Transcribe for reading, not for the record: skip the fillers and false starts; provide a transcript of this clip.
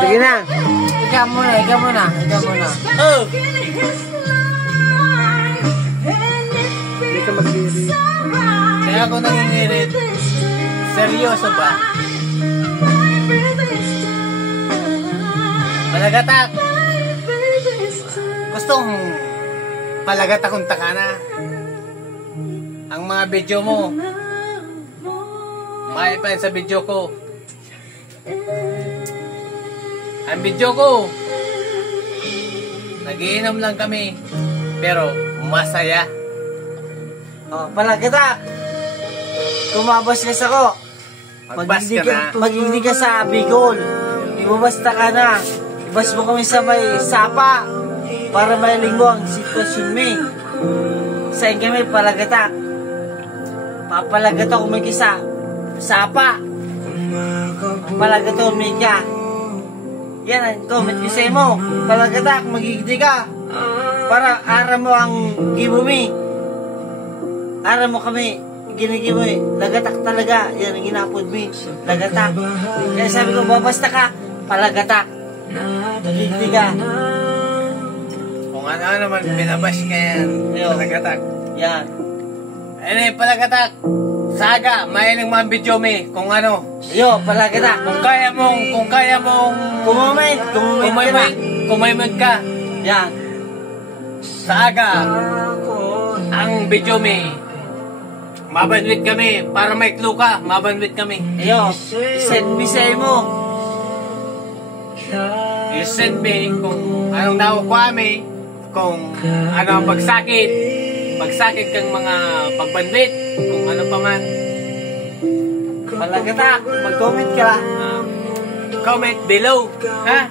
Sige na. Ikaw muna. Oh. Hindi ka mag-irit. Kaya ako nangingirit. Seryoso ba? Palagatak. Gustong palagatak kung taka na. Ang mga video mo, maipan sa video ko. Ang video ko, nagiinom lang kami, pero masaya. Oh, palagatak. Kumabas ka ako. Magbas ka na. Magiging ka sa Bicol. Ibubasta ka na. Ibas mo kami sa may sapa para mailing mo ang sitwasyon mo. Sa kami palagatak. Papalagatak kung may kisa. Sapa. Palagatak may ka. Yan ang comment ko sa mo. Palagatak, magiging ka. Para ara mo ang gibumi. Ara mo kami. Ginigimo lagatak talaga. Yan ang ginapod mo. Lagatak. Kaya sabi ko, babasta ka, palagatak. Hindi ka. Kung ano naman, binabash ka yan. Palagatak. Yan. Palagatak. Saga, mahiling mga video me. Kung ano. Yo, palagatak. Kung kaya mong kumamit ka. Yan. Saga, ang video me. Mabanwit kami. Para may clue ka, mabanwit kami. Yo, send me sa mo. I-send me kung anong nakukuha kami. Kung ano ang pagsakit kang mga pagbanwit. Kung ano pa man. Palagatak, mag-comment ka. Comment below. Ha?